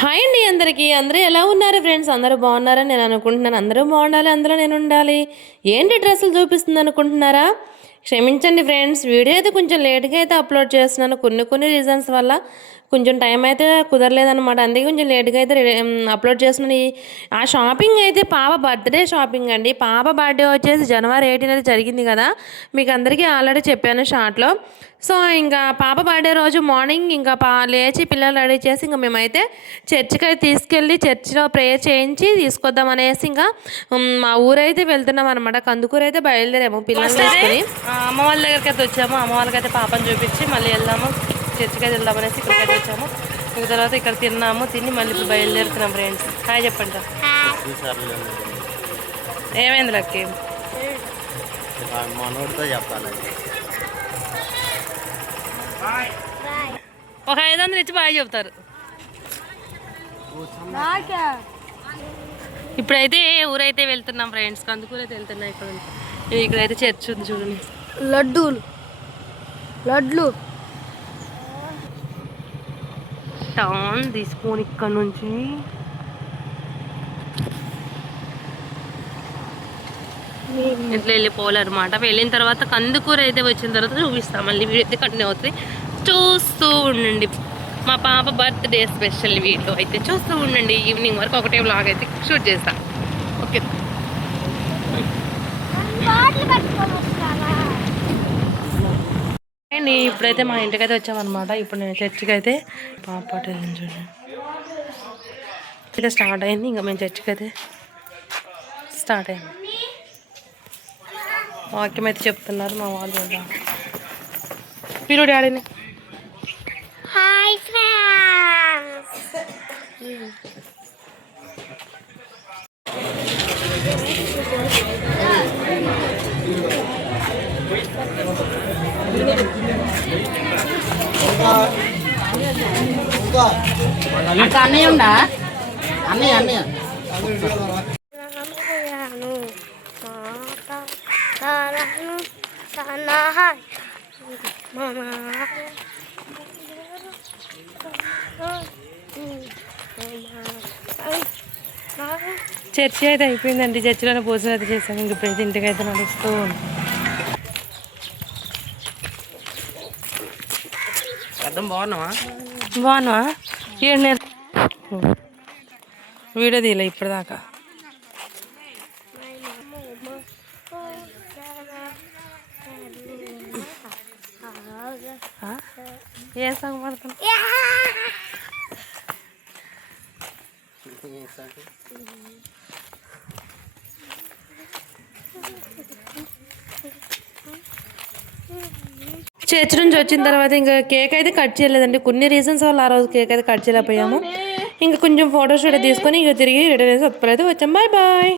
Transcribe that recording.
Hi అండి అందరికీ. అందరూ ఎలా ఉన్నారు ఫ్రెండ్స్? అందరూ బాగున్నారని నేను అనుకుంటున్నాను. అందరూ బాగుండాలి అందులో నేను ఉండాలి. ఏంటి డ్రెస్సులు చూపిస్తుంది అనుకుంటున్నారా? క్షమించండి ఫ్రెండ్స్ వీడియో అయితే కొంచెం లేట్గా అయితే అప్లోడ్ చేస్తున్నాను. కొన్ని కొన్ని రీజన్స్ వల్ల కొంచెం టైం అయితే కుదరలేదన్నమాట. అందుకే కొంచెం లేట్గా అయితే అప్లోడ్ చేస్తున్నాను. ఆ షాపింగ్ అయితే పాప బర్త్డే షాపింగ్ అండి. పాప బర్త్డే వచ్చేసి జనవరి ఎయిటీన్ అయితే జరిగింది కదా. మీకు అందరికీ ఆల్రెడీ చెప్పాను షార్ట్లో. సో ఇంకా పాప బర్త్డే రోజు మార్నింగ్ ఇంకా పా లేచి పిల్లలు రెడీ చేసి ఇంకా మేమైతే చర్చికి అయితే తీసుకెళ్ళి చర్చిలో ప్రేయర్ చేయించి తీసుకొద్దాం అనేసి ఇంకా మా ఊరైతే వెళ్తున్నాం అనమాట కందుకూరు అయితే బయలుదేరాము. పిల్లలు అమ్మ వాళ్ళ దగ్గరికి అయితే వచ్చాము. అమ్మ వాళ్ళకి అయితే పాపని చూపించి మళ్ళీ వెళ్దాము. చర్చికి అయితే వెళ్దామనేసి ఇక్కడికి వచ్చాము. ఇంక తర్వాత ఇక్కడ తిన్నాము తిని మళ్ళీ ఇప్పుడు బయలుదేరుతున్నాం ఫ్రెండ్స్ హాయ్ చెప్పండి. ఏమైంది లక్కి? మనోడితో చెప్పాలి ఒక ఐదు వందలు ఇచ్చి బాగా చెప్తారు ఇప్పుడైతే ఊరైతే వెళ్తున్నాం ఫ్రెండ్స్ కందుకూరైతే అయితే వెళ్తున్నాం ఇక్కడ. ఇక్కడైతే చర్చ్ ఉంది చూడండి. లడ్డూలు. లడ్లు. టర్న్ తీసుకొని ఇక్కడ నుంచి? ఇట్లా వెళ్ళిపోవాలన్నమాట. వెళ్ళిన తర్వాత కందుకూర అయితే వచ్చిన తర్వాత చూపిస్తాం. మళ్ళీ వీడియో అయితే కంటిన్యూ అవుతుంది. చూస్తూ ఉండండి. మా పాప బర్త్డే స్పెషల్ వీడియో అయితే చూస్తూ ఉండండి. ఈవినింగ్ వరకు ఒకటే బ్లాగ్ అయితే షూట్ చేస్తాం. ఓకే అండి ఇప్పుడైతే మా ఇంటికైతే వచ్చామన్నమాట. ఇప్పుడు నేను చర్చికి అయితే పాప వెళ్ళింది చూడండి. అయితే స్టార్ట్ అయింది. ఇంకా మేము చర్చికి అయితే స్టార్ట్ అయింది. వాక్యం అయితే చెప్తున్నారు మా వాళ్ళు మీరు డాడీని. Hi friends. అన్నయ్య అన్నయ్య అన్నయ్య. చర్చి అయితే అయిపోయిందండి. చర్చిలోనే భోజనం అయితే చేసాము ఇంక ఇప్పుడైతే ఇంటికి అయితే నడుస్తూ ఉన్నాం. అర్థం బాగున్నావా బాగున్నా ఏడు నేను వీడియో తీయలే ఇప్పటిదాకా ఆ? ఏ సాంగ్ పాడుతున్నా చర్చ్ నుంచి వచ్చిన తర్వాత ఇంకా కేక్ అయితే కట్ చేయలేదండి. కొన్ని రీజన్స్ వల్ల ఆ రోజు కేక్ అయితే కట్ చేయలేకపోయాము. ఇంకా కొంచెం ఫోటోషూట్ తీసుకొని ఇంకా తిరిగి రిటర్న్ అయితే వచ్చాం. Bye bye